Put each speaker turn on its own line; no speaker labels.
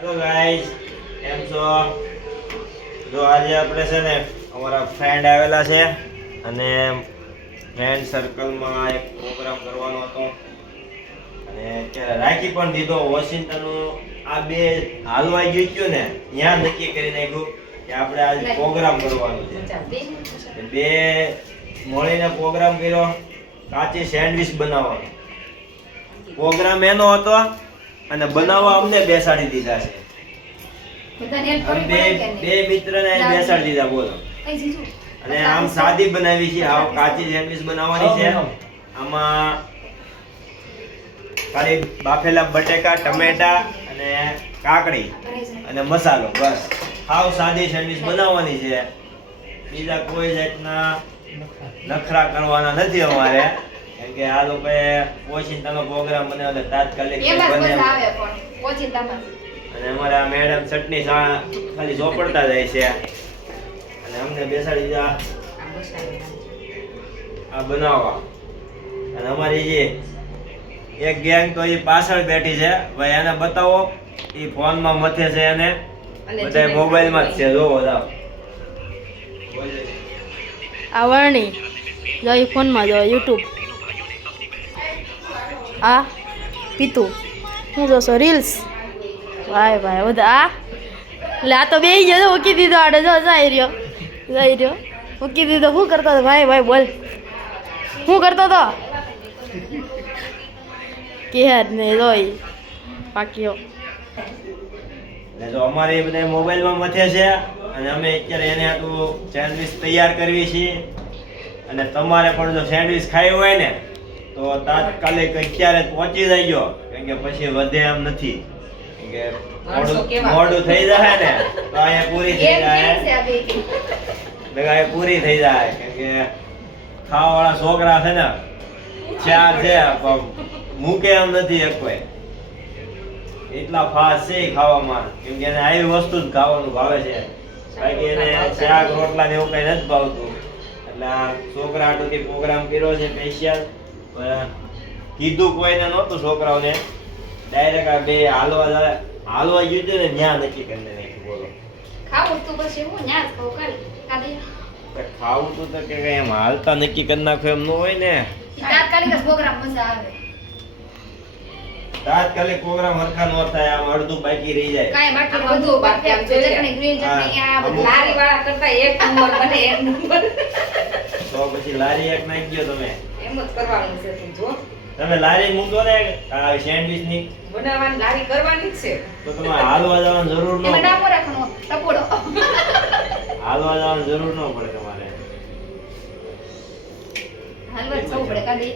Hello guys કેમ છો? જો આજે આપણે છે ને અમારા ફ્રેન્ડ આવેલા છે અને ફ્રેન્ડ સર્કલમાં એક પ્રોગ્રામ કરવાનો હતો. અને અત્યારે રાખી પણ દીધો. વોશિંગ્ટનનું આ બે હાલવાઈ ગયું થયું ને ત્યાં નક્કી કરી નાખ્યું કે આપણે આજે પ્રોગ્રામ કરવાનો છે. બે મળીને પ્રોગ્રામ કર્યો. કાચી સેન્ડવિચ બનાવવાનો. પ્રોગ્રામ એનો હતો અને બનાવવા અમને બેસાડી દીધા છે. બે બે મિત્રને બેસાડી દીધા બોલો. અને આમ સાદી બનાવી છે આવ કાચી સેન્ડવિચ બનાવવાની છે. આમાં ખાલી બાફેલા બટેકા ટમેટા અને કાકડી અને મસાલો બસ. હાવ સાદી સેન્ડવિચ બનાવવાની છે. બીજા કોઈ જાતના નખરા કરવાના નથી અમારે. કે આ લોકોએ ઓચિંતાનો પ્રોગ્રામ મને એટલે તાત્કાલિક બને અને અમારા મેડમ ચટણી ખાલી ચોપડતા જાય છે. અને અમને બેસાડી દીધા. આ બનાવવા. અને અમારી જે એક ગેંગ તો એ પાછળ બેઠી છે. ભાઈ એને બતાવો એ ફોનમાં મથે છે એને. બધા મોબાઈલમાં જ છે જોવો જાવ
આ વર્ણી જો એ ફોનમાં જો યુટ્યુબ આ પીતું. હું જોશો રીલ્સ. ભાઈ ભાઈ બધા આ? એટલે આ તો બે ગયો મૂકી દીધો આડે, જો, જાય રહ્યો. જાય રહ્યો. મૂકી દીધો, શું કરતો હતો? ભાઈ ભાઈ બોલ. શું કરતો હતો? કે ને જોઈ પાક્યો.
એટલે અમારે બધા મોબાઈલમાં મથે છે, અને અમે અત્યારે એને આટલું સેન્ડવિચ તૈયાર કરવી છીએ. અને તમારે પણ જો સેન્ડવિચ ખાવી હોય ને તો તાત્કાલિક અત્યારે પહોંચી જજો. કેમ કે પછી વધે એમ નથી. કે મોડું થઈ જાય ને તો અહીંયા પૂરી થઈ જાય. એ પૂરી થઈ જાય. કેમ કે ખાવાવાળા છોકરા છે ને ચાર છે મૂકે એમ નથી એક કોઈ. એટલા ફાસ્ટ છે ખાવામાં. કેમ કે એને આવી વસ્તુ જ ખાવાનું ભાવે છે. બાકી એને શાક રોટલા ને એવું કઈ નથી ભાવતું. એટલે આ છોકરા હાટુથી પ્રોગ્રામ કર્યો છે સ્પેશિયલ કીધું કોઈને નહોતું છોકરાઓને. ડાયરેક્ટ આ બે હાલવા હાલવા ગયું છે ને ન્યા નક્કી કરીને નાખ્યું બોલો. તો ખાવું તું તો કે કઈ એમ હાલતા નક્કી કરી નાખો એમ ન હોય ને. તાત્કાલિક પ્રોગ્રામ હરખા નો થાય આમ અડધું બાકી રહી જાય.
લારી વાળા કરતા એક નંબર બને એક નંબર
તો પછી લારી એક નાખી ગયો તમે.
એમ જ કરવાનું છે તું જો.
તમે લારી મૂકો ને આ સેન્ડવિચની
બનાવવાની લારી કરવાની જ છે.
તો તમારે હાલવા જવાની જરૂર ન પડે.
ટપોડો.
હાલવા જવાની જરૂર ન પડે તમારે.
હાલવા જવું પડે કાઢી